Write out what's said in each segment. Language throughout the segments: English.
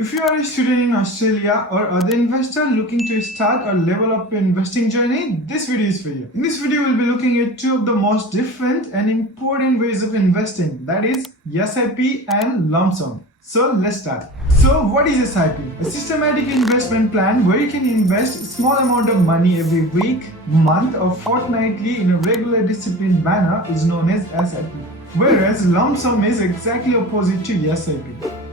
If you are a student in Australia or other investor looking to start or level up your investing journey, this video is for you. In this video, we'll be looking at two of the most different and important ways of investing, that is SIP and lump sum. So let's start. So what is SIP? A systematic investment plan where you can invest a small amount of money every week, month or fortnightly in a regular disciplined manner is known as SIP. Whereas lump sum is exactly opposite to SIP.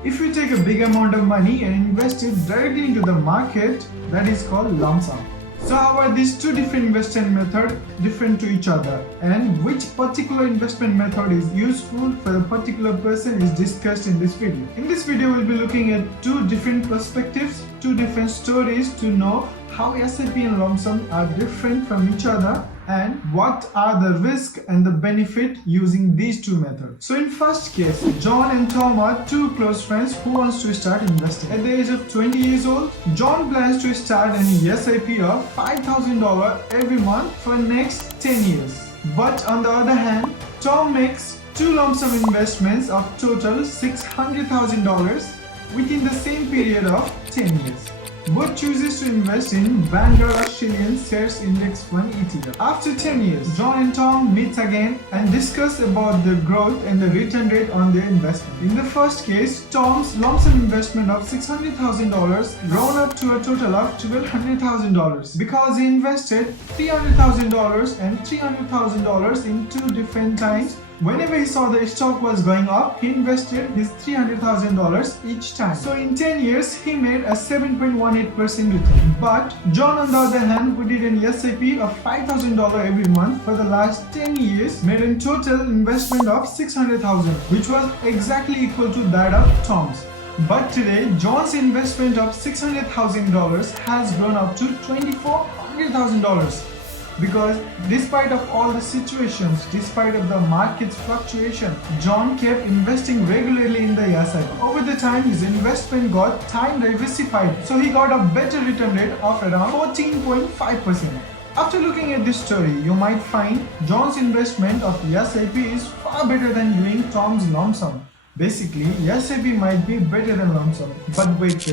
If you take a big amount of money and invest it directly into the market, that is called lump sum. So how are these two different investment methods different to each other, and which particular investment method is useful for the particular person is discussed in this video. In this video, we'll be looking at two different perspectives, two different stories to know how SIP and lump sum are different from each other and what are the risks and the benefit using these two methods. So in first case, John and Tom are two close friends who wants to start investing. At the age of 20 years old, John plans to start an SIP of $5,000 every month for next 10 years. But on the other hand, Tom makes two lump sum investments of total $600,000 within the same period of 10 years. Both chooses to invest in Vanguard Australian Shares Index Fund ETF. After 10 years, John and Tom meet again and discuss about the growth and the return rate on their investment. In the first case, Tom's lump sum investment of $600,000 grown up to a total of $1,200,000 because he invested $300,000 and $300,000 in two different times. Whenever he saw the stock was going up, he invested his $300,000 each time. So in 10 years, he made a 7.18% return. But John, on the other hand, who did an SIP of $5,000 every month for the last 10 years, made a total investment of $600,000, which was exactly equal to that of Tom's. But today, John's investment of $600,000 has grown up to $2,400,000. Because despite of all the situations, despite of the market's fluctuation, John kept investing regularly in the SIP. Over the time, his investment got time diversified, so he got a better return rate of around 14.5%. After looking at this story, you might find John's investment of SIP is far better than doing Tom's lump sum. Basically, SIP might be better than lump sum, but wait.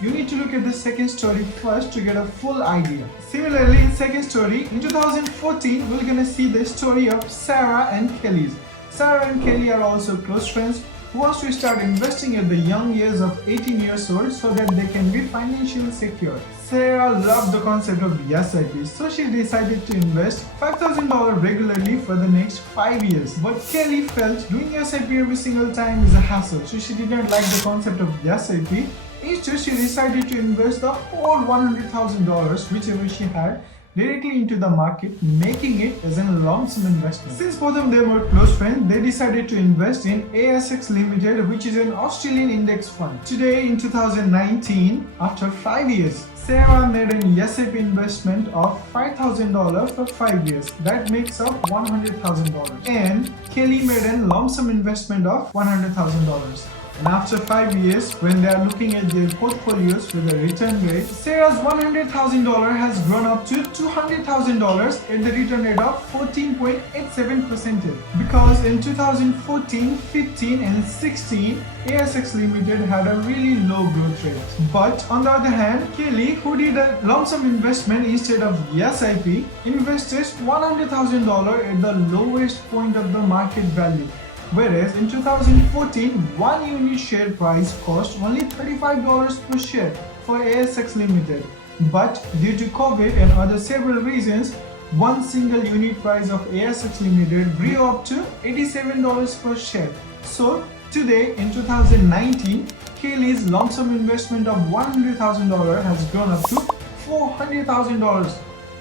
You need to look at the second story first to get a full idea. Similarly, in second story, in 2014, we're gonna see the story of Sarah and Kelly. Sarah and Kelly are also close friends who wants to start investing at the young years of 18 years old so that they can be financially secure. Sarah loved the concept of SIP, so she decided to invest $5,000 regularly for the next 5 years. But Kelly felt doing SIP every single time is a hassle, so she did not like the concept of SIP. Instead, she decided to invest the whole $100,000, whichever she had, directly into the market, making it as a lump sum investment. Since both of them were close friends, they decided to invest in ASX Limited, which is an Australian index fund. Today, in 2019, after 5 years, Sarah made an SIP investment of $5,000 for 5 years. That makes up $100,000. And Kelly made a lump sum investment of $100,000. And after 5 years, when they are looking at their portfolios with a return rate, Sarah's $100,000 has grown up to $200,000 at the return rate of 14.87%. Because in 2014, 15 and 16, ASX Limited had a really low growth rate. But on the other hand, Kelly, who did a lump sum investment instead of SIP, invested $100,000 at the lowest point of the market value. Whereas in 2014, one unit share price cost only $35 per share for ASX Limited. But due to COVID and other several reasons, one single unit price of ASX Limited grew up to $87 per share. So today in 2019, Kelly's lump sum investment of $100,000 has grown up to $400,000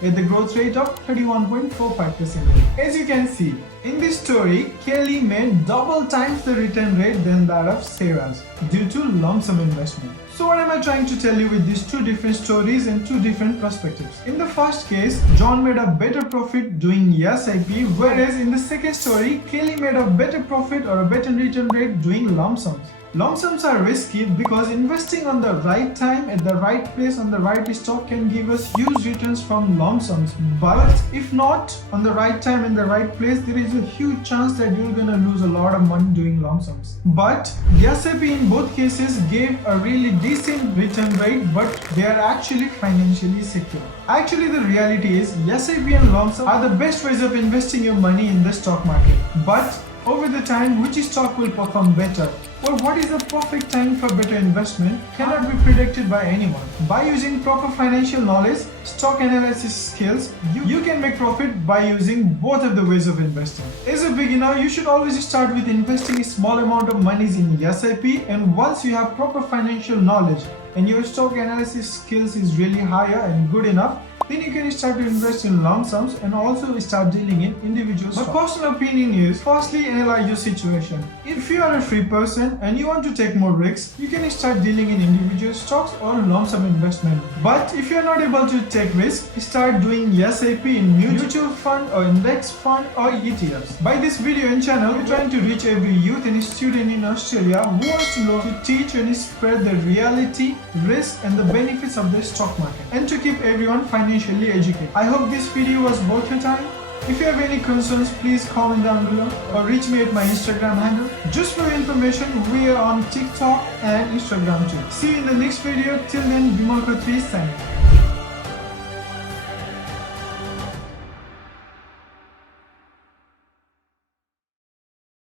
at the growth rate of 31.45%. As you can see, in this story, Kelly made double times the return rate than that of Sarah's due to lump sum investment. So what am I trying to tell you with these two different stories and two different perspectives? In the first case, John made a better profit doing SIP, whereas in the second story, Kelly made a better profit or a better return rate doing lump sums. Lump sums are risky because investing on the right time, at the right place, on the right stock can give us huge returns from lump sums. But if not on the right time and the right place, there is a huge chance that you're gonna lose a lot of money doing lump sums. But the SIP in both cases gave a really decent return rate, but they are actually financially secure. Actually, the reality is SIP and lump sum are the best ways of investing your money in the stock market. But over the time, which stock will perform better, or what is the perfect time for better investment cannot be predicted by anyone. By using proper financial knowledge, stock analysis skills, you can make profit by using both of the ways of investing. As a beginner, you should always start with investing a small amount of money in SIP, and once you have proper financial knowledge and your stock analysis skills is really higher and good enough, then you can start to invest in lump sums and also start dealing in individual stocks. My personal opinion is, firstly, analyze your situation. If you are a free person and you want to take more risks, you can start dealing in individual stocks or lump sum investment. But if you are not able to take risks, start doing SIP in mutual fund or index fund or ETFs. By this video and channel, we're trying to reach every youth and student in Australia who wants to know, to teach and spread the reality, risk and the benefits of the stock market, and to keep everyone financially educated. I hope this video was worth your time. If you have any concerns, please comment down below or reach me at my Instagram handle. Just for your information, we are on TikTok and Instagram too. See you in the next video. Till then, Bimal Khatri signing.